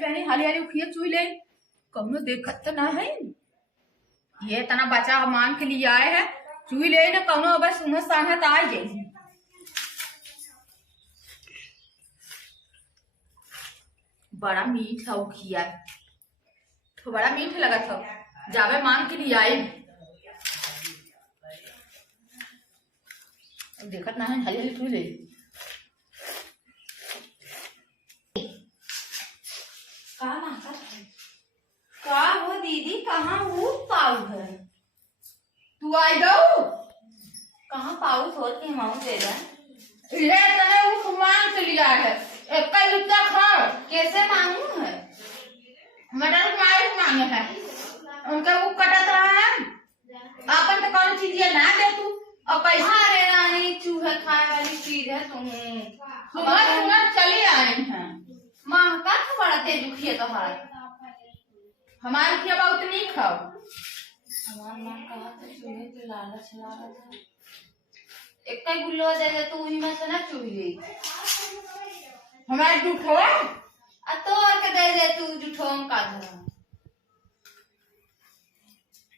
बहनी हाली हाली उखिए चुई ले कौनो देखत तो ना है। ये तना बचा मान के लिए आए है चुई ले ना कौनो अब सुनत सांगत आ जाई। बड़ा मीठ है उखिया तो बड़ा मीठ लगा था जावे मांग के लिए आए देखत ना है हाली हाली चुई ले। का हो दीदी कहाँ वो पाऊ है तू आई दो कहाँ पाऊ छोड़ के हम दे रहे ले तने वो मांग के लिया है एक का लुच्चा खा कैसे मांगू है मटर मांगे है उनका वो कटत रहा है अपन तो कौन चीज ये ना दे तू और पैसा। अरे रानी चूहे खाए वाली चीज है तुम सुमर चली आए हैं माँ का तो बड़ा तेज उखिए तो हार हमारे की अब उतनी खाओ हमारी माँ कहा तो चूहे के लालच ला रहा था एक का गुल्लो दे दे तू ही में से ना चूही हमारे जूठो आ तो और के दे दे तू जूठों का धरा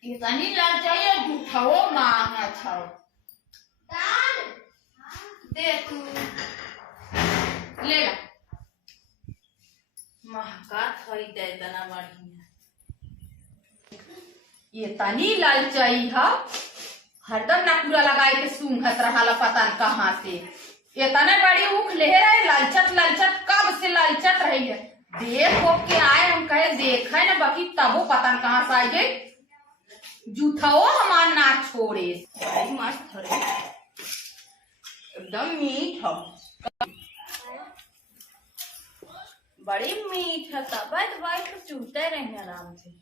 इतनी लाल चाहिए जूठो मांगा था दे तू ले ला महका थोड़ी दे देना बढ़िया ये तनी लाल चाहिए है हरदम ना पूरा लगाए के सूंघत रहा ला पता न कहाँ से ये तने बड़ी उख ले रहे लालचत कब से लालचत रही है देखो के आए हम कहे देखा ना बाकी तबो पता न कहाँ से आई गई जूठाओ हमार ना छोड़े बड़ी मस्त थोड़ी एकदम मीठ हो बड़ी मीठ है तब तो चूते रहेंगे आराम से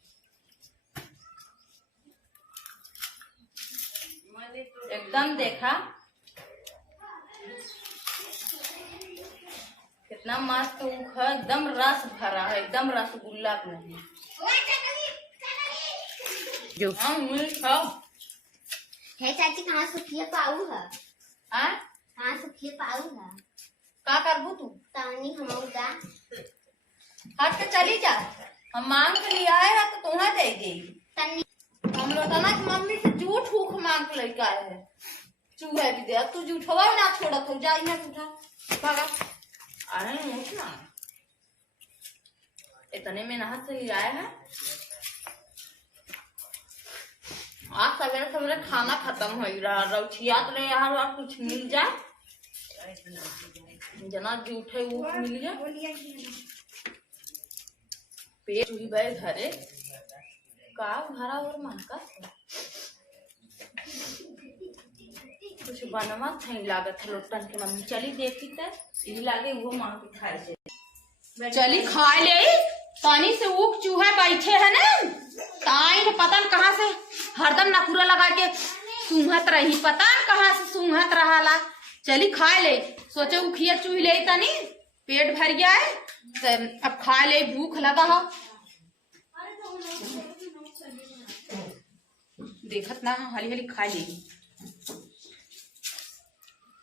एकदम देखा कितना मस्त ऊख है एकदम रस भरा है एकदम रसगुल्ला नहीं जो हम मीठ हो है चाची कहाँ सुखिया पाऊ है हाँ कहाँ सुखिया पाऊ है का करबू तू तानी हम उदा हट के चली जा हम मांग के लिए आए हैं तो तुम्हें दे दे तन्नी हम लोटना की मम्मी से झूठ ऊख मांग के लेके आए हैं चूहे भी दे तू झूठवा ना छोड़ा तो जाई ना झूठा भागा अरे उठ ना इतने में नहा से ले आए हैं आज सवेरे सवेरे खाना खत्म हो रहा रउछिया तो यार और कुछ मिल जाए जना जूठे ऊख मिल जाए पेट हुई भाई घरे का भरा और महका कुछ बनवा नहीं लागत है लोटन के मम्मी चली देखी तो लागे वो मां के खाए से चली खा ले पानी से ऊख चूहा बैठे है ना ताई ने पता न कहाँ से हरदम नकुरा लगा के सूंघत रही पता न कहाँ से सूंघत रहा ला चली खा ले सोचे उखिया चूही ले तनी पेट भर गया है तो अब खा ले भूख लगा हो देखत ना हली हली खा ले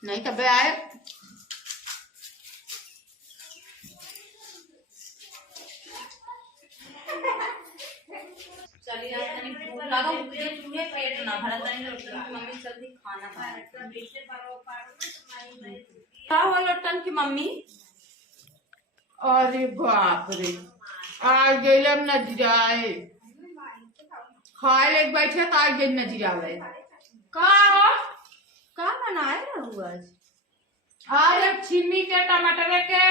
नहीं तब आए चली आज तनी भूख लगा मुझे चूहे पेट ना भरा तनी लोटन की मम्मी जल्दी खाना क्या हुआ लोटन की मम्मी अरे बाप रे आज गैलम नजराए खाए ले बैठे तो आज गई नजरावे का हो का बनाए रहू आज आज अब छिन्नी के टमाटर के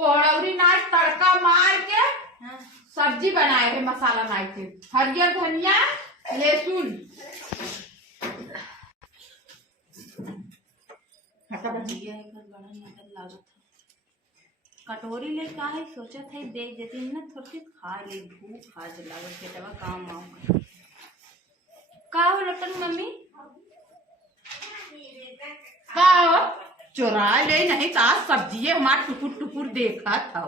कोड़ौरी नाच तड़का मार के सब्जी बनाए थे मसाला नाच के हरियर धनिया लहसुन बड़ा नकद लागत कटोरी ले का है सोचा था दे देती ना थोड़ी खा ले भूख आज लागत पेटवा काम आऊ का हो लटन मम्मी का चुरा ले नहीं तो आज सब्जी हमार टुकुर टुकुर देखा था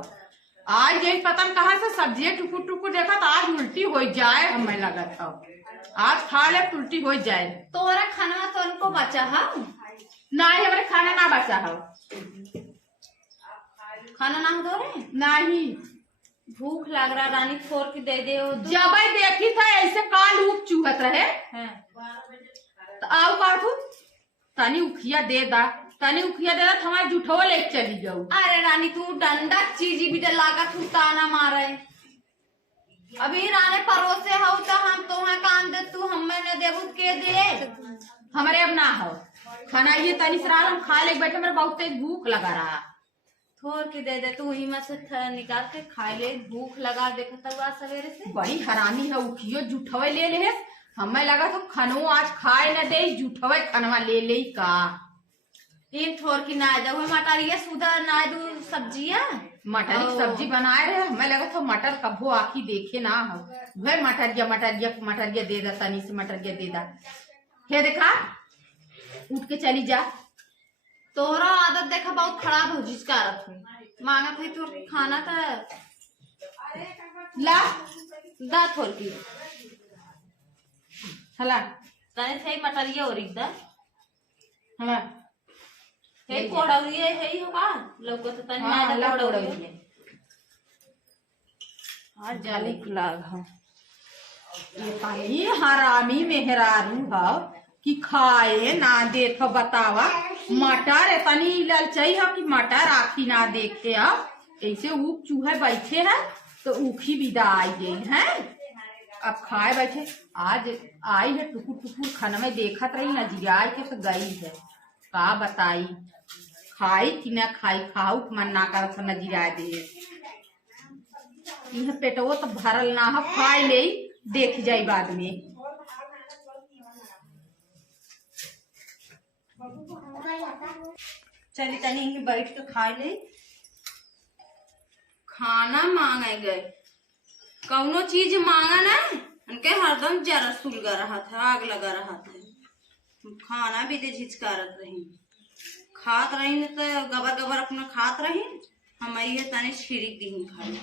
आज यही पता न कहाँ से सब्जी टुकुर टुकुर देखा तो आज उल्टी हो जाए हमें लगा था आज खा ले उल्टी हो जाए तोरा खाना तो उनको बचा है नहीं हमारे खाना ना बचा हो खाना ना दो रे नहीं भूख लग रहा रानी, फोड़ के दे दे वो दूध। जब देखी था ऐसे काल उप चूहत रहे हैं। तो आओ काटू तनी उखिया दे दा, तनी उखिया दे दा, हमारे जुठवा लेके चली जाऊ। अरे रानी तू डंडा चीजी भी लागत तू ताना मारे। अभी रानी परोसे हो तो हम तुम्हें काम दे, तू हमें न देबू के दे। हमारे अब ना हो खाना, ये तनी सराल हम खा ले बैठे, मेरे बहुत तेज भूख लगा रहा। थोड़ के दे दे, तू ही में से निकाल के खा ले, भूख लगा। देखा था सवेरे से बड़ी हरामी है, उखियो जुठवे ले ले। हमें लगा तो खनो आज खाए न दे, जुठवे खनवा ले ले का। इन थोड़ की ना जाओ मटरिया सुधा ना दू सब्जिया, मटर की सब्जी बनाए रहे। हमें लगा तो मटर कभो आखी देखे ना हो। भाई मटरिया मटरिया मटरिया दे दा, तनी से मटरिया दे दा। हे देखा उठ के चली जा। तोहरा आदत देखा बहुत खराब हो जिसका मांगा थे तो खाना था ला दा थोड़ की हला तने थे मटरिया और इधर हला हे कोड़ौरिया है ही होगा लोग तो तने हाँ, ना कोड़ौरिया आज जाली लाग हम ये पानी हरामी मेहरारू है कि खाए ना देख बतावा। मटर तनी ललचाई है कि मटर आखी ना देखे है। ऐसे ऊख चूहे बैठे हैं तो ऊखी विदा आई गई है। अब खाए बैठे आज आई है, टुकुर टुकुर खाना में देखत रही नजरिया के तो गई है। का बताई खाई कि ना खाई, खाऊ मन ना कर नजरिया दे। यह पेटवो तो भरल ना है, खाए ले देख जाई बाद में। चली तनी ही बैठ के खा ले। खाना मांगे गए, कौनो चीज मांगा ना उनके हरदम जरा सुलगा रहा था, आग लगा रहा था। खाना भी दे झिझकारत रही, खात रही तो गबर गबर अपना खात रही। हम ये तनी छिड़क दी खाई।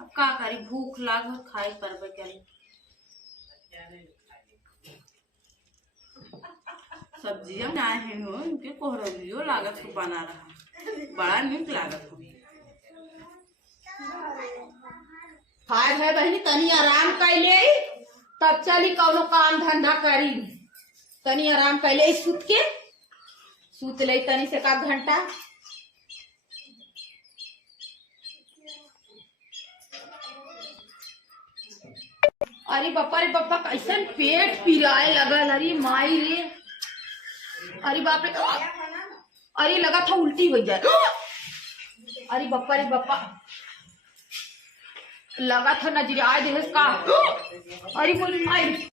अब का करी, भूख लाग खाई करबे करे। सब्जियां बनाए हैं हो, उनके कोहरौलियो लागत को बना रहा, बड़ा नीक लागत हो। खाए भाई बहनी तनी आराम कैले तब चली कौनो काम धंधा करी। तनी आराम कैले सूत ले तनी से का घंटा। अरे बप्पा कैसन पेट पिराए लगल। अरे माई रे, अरे बाप रे, अरे लगा था उल्टी हो जाए। अरे बप्पा लगा था नजरिया दे का। अरे बोली माई